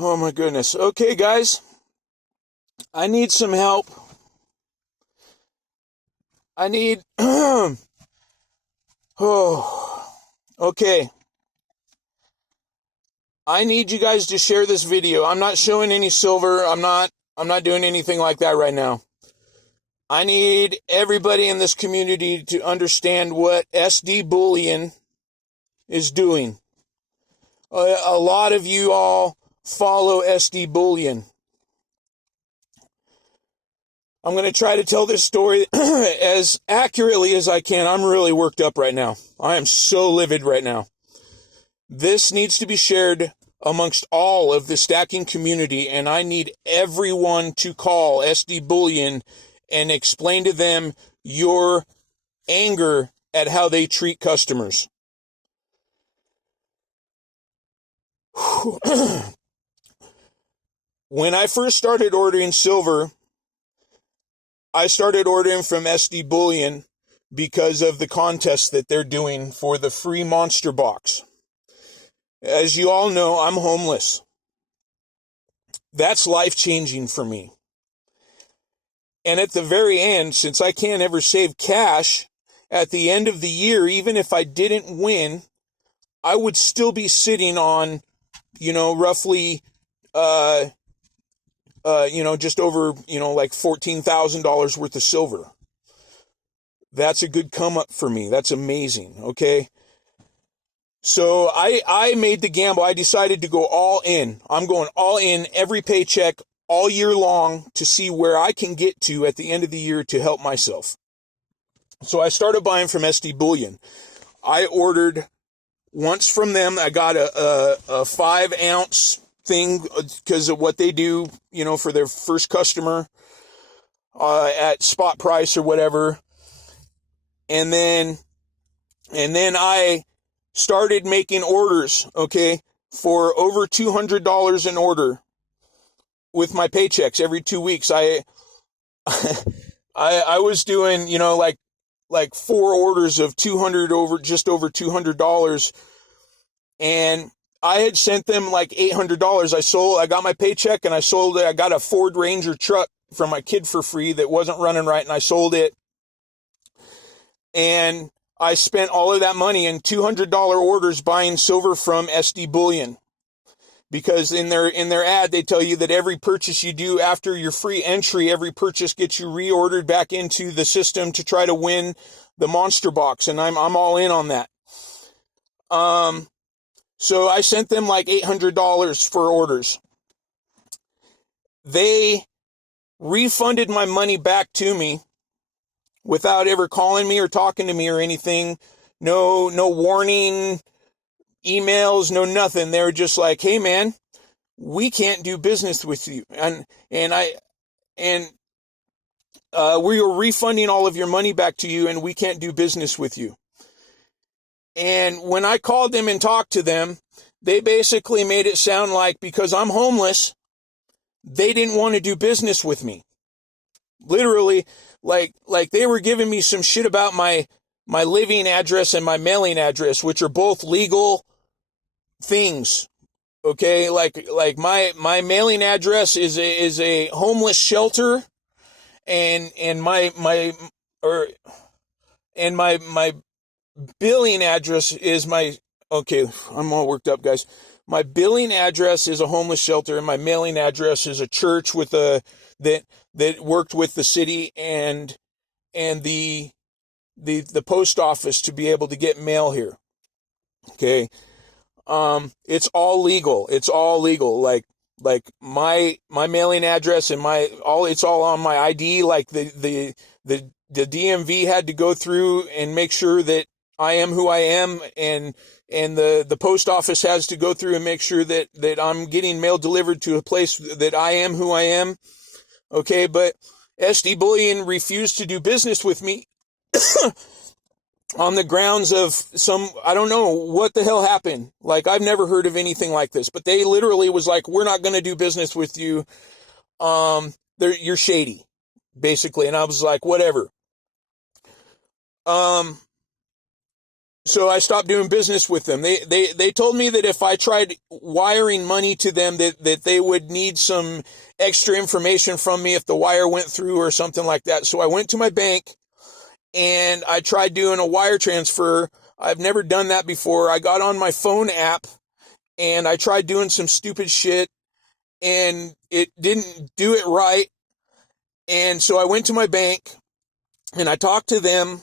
Oh my goodness. Okay, guys, I need some help. I need, oh, okay. I need you guys to share this video. I'm not showing any silver. I'm not doing anything like that right now. I need everybody in this community to understand what SD Bullion is doing. A lot of you all follow SD Bullion. I'm going to try to tell this story as accurately as I can. I'm really worked up right now. I am so livid right now. This needs to be shared amongst all of the stacking community, and I need everyone to call SD Bullion and explain to them your anger at how they treat customers. When I first started ordering silver, I started ordering from SD Bullion because of the contest that they're doing for the free monster box. As you all know, I'm homeless. That's life-changing for me. And at the very end, since I can't ever save cash, at the end of the year, even if I didn't win, I would still be sitting on, roughly, just over, like $14,000 worth of silver. That's a good come up for me. That's amazing. Okay. So I made the gamble. I decided to go all in. I'm going all in every paycheck all year long to see where I can get to at the end of the year to help myself. So I started buying from SD Bullion. I ordered once from them. I got a 5-ounce thing because of what they do, for their first customer at spot price or whatever. And then I started making orders, okay, for over $200 an order with my paychecks every 2 weeks. I was doing, like 4 orders of just over $200, and I had sent them like $800. I got my paycheck and I sold it. I got a Ford Ranger truck from my kid for free that wasn't running right, and I sold it. And I spent all of that money in $200 orders buying silver from SD Bullion, because in their ad they tell you that every purchase you do after your free entry, every purchase gets you reordered back into the system to try to win the monster box, and I'm all in on that. So I sent them like $800 for orders. They refunded my money back to me without ever calling me or talking to me or anything. No warning, emails, no nothing. They were just like, "Hey man, we can't do business with you. And we are refunding all of your money back to you, and we can't do business with you." And when I called them and talked to them, they basically made it sound like because I'm homeless, they didn't want to do business with me. Literally, like they were giving me some shit about my living address and my mailing address, which are both legal things. Okay, like my mailing address is a homeless shelter, and my billing address is I'm all worked up, guys. My billing address is a homeless shelter, and my mailing address is a church that worked with the city and the post office to be able to get mail here. Okay. It's all legal. It's all legal. Like my mailing address and it's all on my ID. Like the DMV had to go through and make sure that I am who I am, and the post office has to go through and make sure that I'm getting mail delivered to a place that I am who I am. Okay, but SD Bullion refused to do business with me on the grounds of I don't know what the hell happened. Like, I've never heard of anything like this, but they literally was like, "We're not going to do business with you. You're shady," basically. And I was like, whatever. So I stopped doing business with them. They told me that if I tried wiring money to them, that they would need some extra information from me if the wire went through or something like that. So I went to my bank and I tried doing a wire transfer. I've never done that before. I got on my phone app and I tried doing some stupid shit and it didn't do it right. And so I went to my bank and I talked to them,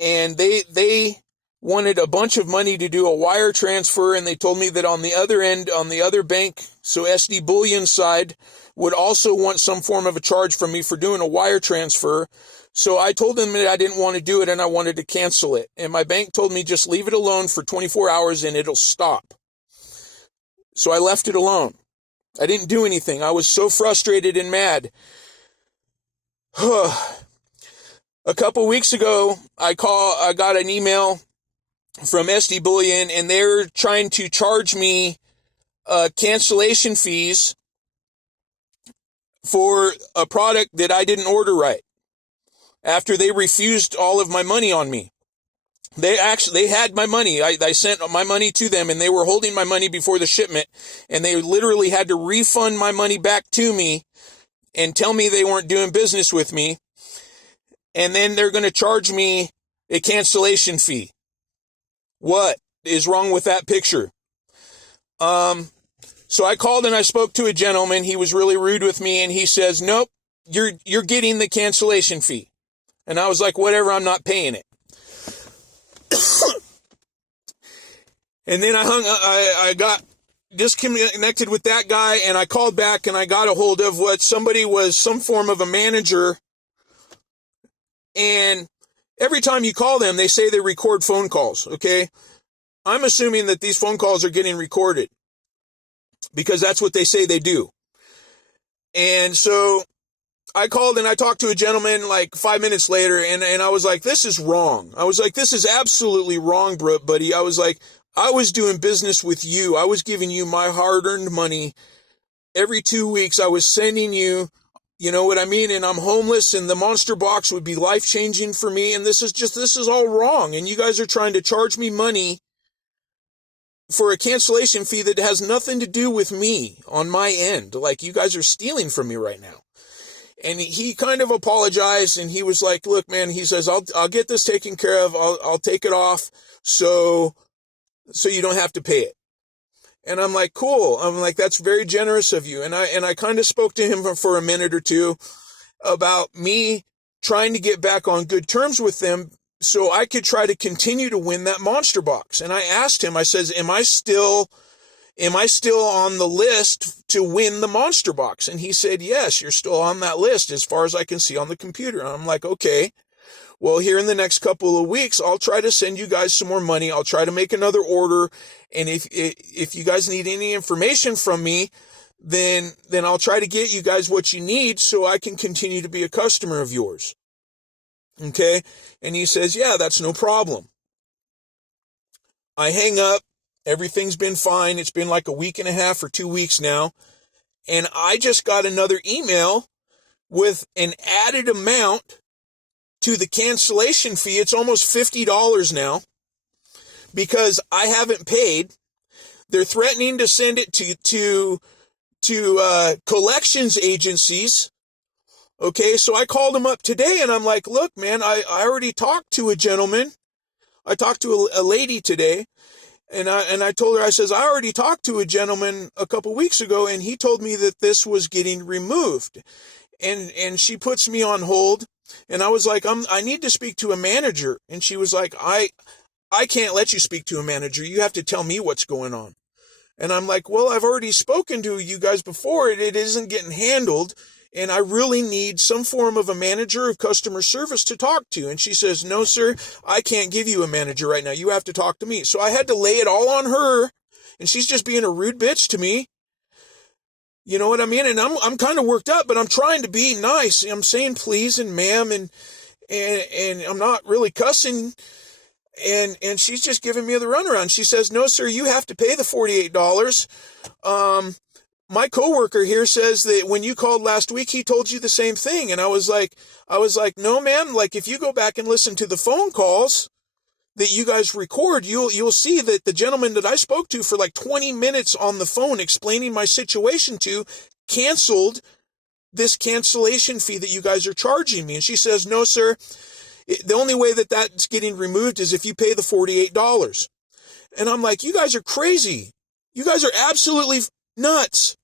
and they wanted a bunch of money to do a wire transfer, and they told me that on the other end, on the other bank, so SD Bullion side, would also want some form of a charge from me for doing a wire transfer. So I told them that I didn't want to do it and I wanted to cancel it. And my bank told me just leave it alone for 24 hours and it'll stop. So I left it alone. I didn't do anything. I was so frustrated and mad. A couple weeks ago, I got an email from SD Bullion, and they're trying to charge me cancellation fees for a product that I didn't order right after they refused all of my money on me. They had my money. I sent my money to them, and they were holding my money before the shipment, and they literally had to refund my money back to me and tell me they weren't doing business with me. And then they're going to charge me a cancellation fee. What is wrong with that picture? So I called and I spoke to a gentleman. He was really rude with me, and he says, "Nope, you're getting the cancellation fee." And I was like, "Whatever, I'm not paying it." And then I got disconnected with that guy, and I called back and I got a hold of what somebody was some form of a manager. And every time you call them, they say they record phone calls, okay? I'm assuming that these phone calls are getting recorded because that's what they say they do. And so I called and I talked to a gentleman like 5 minutes later, and I was like, this is wrong. I was like, this is absolutely wrong, buddy. I was like, I was doing business with you. I was giving you my hard-earned money. Every 2 weeks, I was sending you, you know what I mean? And I'm homeless, and the monster box would be life-changing for me. And this is all wrong. And you guys are trying to charge me money for a cancellation fee that has nothing to do with me on my end. Like, you guys are stealing from me right now. And he kind of apologized, and he was like, look, man, he says, I'll get this taken care of. I'll take it off so you don't have to pay it. And I'm like, cool. I'm like, that's very generous of you. And I kind of spoke to him for a minute or two about me trying to get back on good terms with them so I could try to continue to win that monster box. And I asked him, I says, am I still on the list to win the monster box? And he said, yes, you're still on that list as far as I can see on the computer. And I'm like, okay. Well, here in the next couple of weeks, I'll try to send you guys some more money. I'll try to make another order. And if you guys need any information from me, then I'll try to get you guys what you need so I can continue to be a customer of yours. Okay? And he says, yeah, that's no problem. I hang up. Everything's been fine. It's been like a week and a half or 2 weeks now. And I just got another email with an added amount to the cancellation fee. It's almost $50 now because I haven't paid. They're threatening to send it to collections agencies. Okay, so I called them up today and I'm like, look, man, I already talked to a gentleman. I talked to a lady today, and I told her, I says, I already talked to a gentleman a couple weeks ago, and he told me that this was getting removed. And she puts me on hold. And I was like, I need to speak to a manager. And she was like, I can't let you speak to a manager. You have to tell me what's going on. And I'm like, well, I've already spoken to you guys before. It isn't getting handled. And I really need some form of a manager of customer service to talk to. And she says, no, sir, I can't give you a manager right now. You have to talk to me. So I had to lay it all on her. And she's just being a rude bitch to me. You know what I mean? And I'm kind of worked up, but I'm trying to be nice. I'm saying please and ma'am, and I'm not really cussing. And she's just giving me the runaround. She says, no, sir, you have to pay the $48. My coworker here says that when you called last week, he told you the same thing. And I was like, no, ma'am, like if you go back and listen to the phone calls, that you guys record, you'll see that the gentleman that I spoke to for like 20 minutes on the phone explaining my situation to canceled this cancellation fee that you guys are charging me. And she says, no, sir, the only way that that's getting removed is if you pay the $48. And I'm like, you guys are crazy. You guys are absolutely nuts.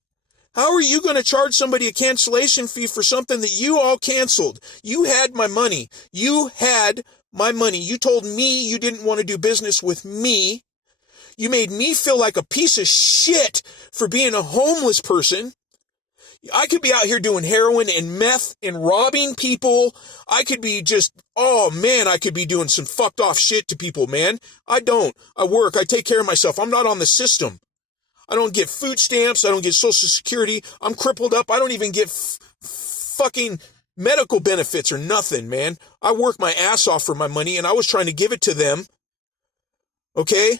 How are you going to charge somebody a cancellation fee for something that you all canceled? You had my money. You had my money. You told me you didn't want to do business with me. You made me feel like a piece of shit for being a homeless person. I could be out here doing heroin and meth and robbing people. I could be just, oh man, I could be doing some fucked off shit to people, man. I don't. I work. I take care of myself. I'm not on the system. I don't get food stamps. I don't get Social Security. I'm crippled up. I don't even get fucking medical benefits or nothing, man. I work my ass off for my money, and I was trying to give it to them. Okay?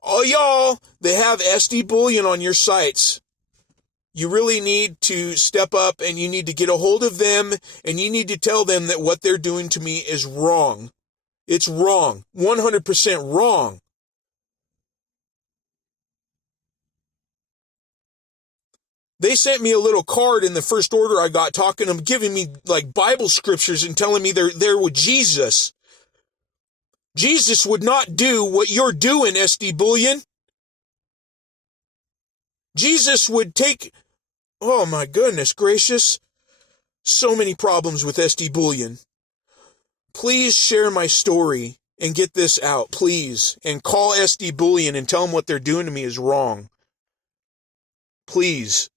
All y'all that have SD Bullion on your sites, you really need to step up, and you need to get a hold of them, and you need to tell them that what they're doing to me is wrong. It's wrong. 100% wrong. They sent me a little card in the first order I got, giving me like Bible scriptures and telling me they're there with Jesus. Jesus would not do what you're doing, SD Bullion. Jesus would take, oh my goodness gracious, so many problems with SD Bullion. Please share my story and get this out, please. And call SD Bullion and tell them what they're doing to me is wrong. Please.